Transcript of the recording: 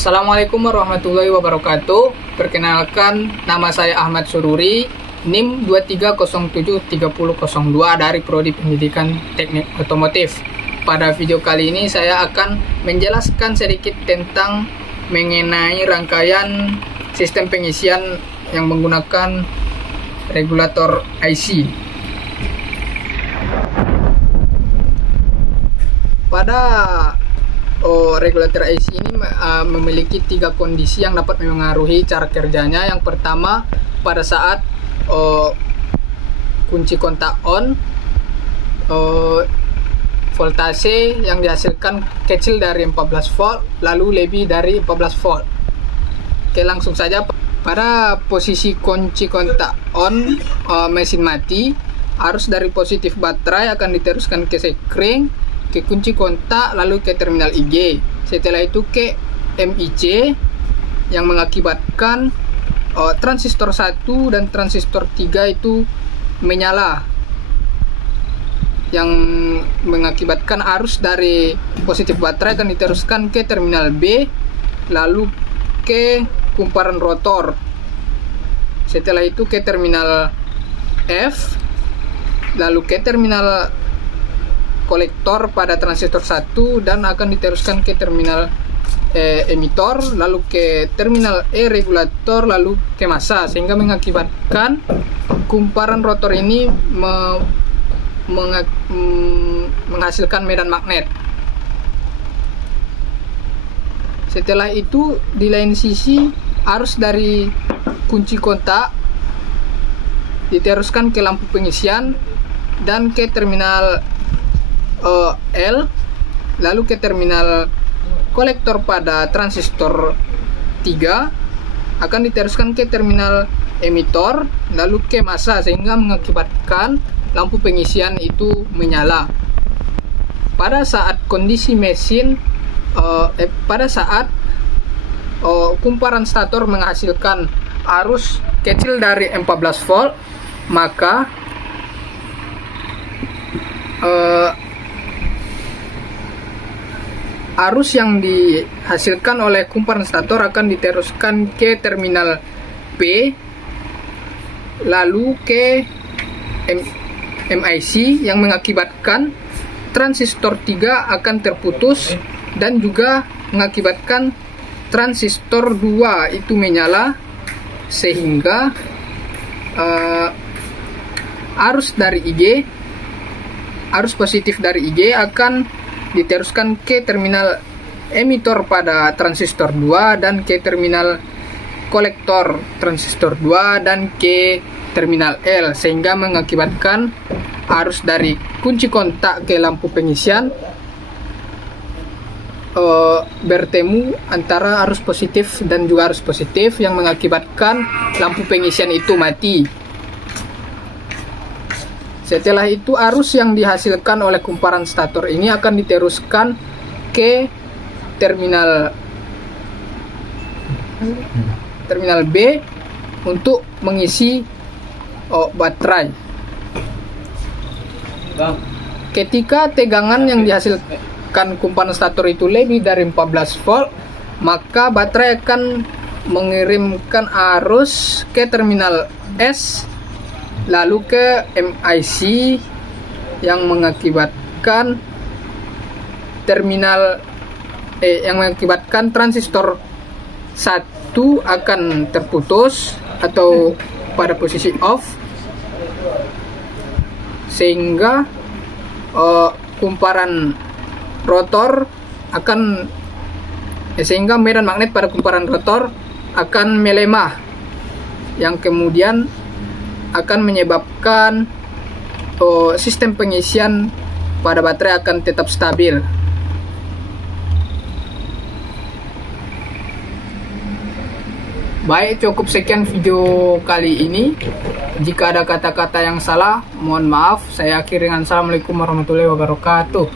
Assalamualaikum warahmatullahi wabarakatuh. Perkenalkan, nama saya Ahmad Sururi, NIM 23073002 dari Prodi Pendidikan Teknik Otomotif. Pada video kali ini saya akan menjelaskan sedikit tentang mengenai rangkaian sistem pengisian yang menggunakan regulator IC. Pada regulator IC ini memiliki tiga kondisi yang dapat mempengaruhi cara kerjanya. Yang pertama, pada saat kunci kontak on, voltase yang dihasilkan kecil dari 14 volt lalu lebih dari 14 volt. Oke, langsung saja. Pada posisi kunci kontak on, mesin mati, arus dari positif baterai akan diteruskan ke sekring, ke kunci kontak, lalu ke terminal IG. Setelah itu ke MIC yang mengakibatkan transistor 1 dan transistor 3 itu menyala, yang mengakibatkan arus dari positif baterai akan diteruskan ke terminal B, lalu ke kumparan rotor. Setelah itu ke terminal F, lalu ke terminal kolektor pada transistor 1 dan akan diteruskan ke terminal emitor, lalu ke terminal E regulator, lalu ke massa, sehingga mengakibatkan kumparan rotor ini menghasilkan medan magnet. Setelah itu di lain sisi, arus dari kunci kontak diteruskan ke lampu pengisian dan ke terminal L, lalu ke terminal kolektor pada transistor 3 akan diteruskan ke terminal emitor, lalu ke massa, sehingga mengakibatkan lampu pengisian itu menyala. Pada saat kondisi mesin pada saat kumparan stator menghasilkan arus kecil dari 14 volt, maka arus yang dihasilkan oleh kumparan stator akan diteruskan ke terminal P, lalu ke MIC yang mengakibatkan transistor 3 akan terputus dan juga mengakibatkan transistor 2 itu menyala, sehingga arus positif dari IG akan diteruskan ke terminal emitor pada transistor 2 dan ke terminal kolektor transistor 2 dan ke terminal L, sehingga mengakibatkan arus dari kunci kontak ke lampu pengisian bertemu antara arus positif dan juga arus positif, yang mengakibatkan lampu pengisian itu mati. Setelah itu arus yang dihasilkan oleh kumparan stator ini akan diteruskan ke terminal B untuk mengisi baterai. Ketika tegangan yang dihasilkan kumparan stator itu lebih dari 14 volt, maka baterai akan mengirimkan arus ke terminal S, lalu ke MIC yang mengakibatkan transistor 1 akan terputus atau pada posisi off, sehingga kumparan rotor sehingga medan magnet pada kumparan rotor akan melemah, yang kemudian akan menyebabkan sistem pengisian pada baterai akan tetap stabil. Baik, cukup sekian video kali ini. Jika ada kata-kata yang salah, mohon maaf. Saya akhiri dengan assalamualaikum warahmatullahi wabarakatuh.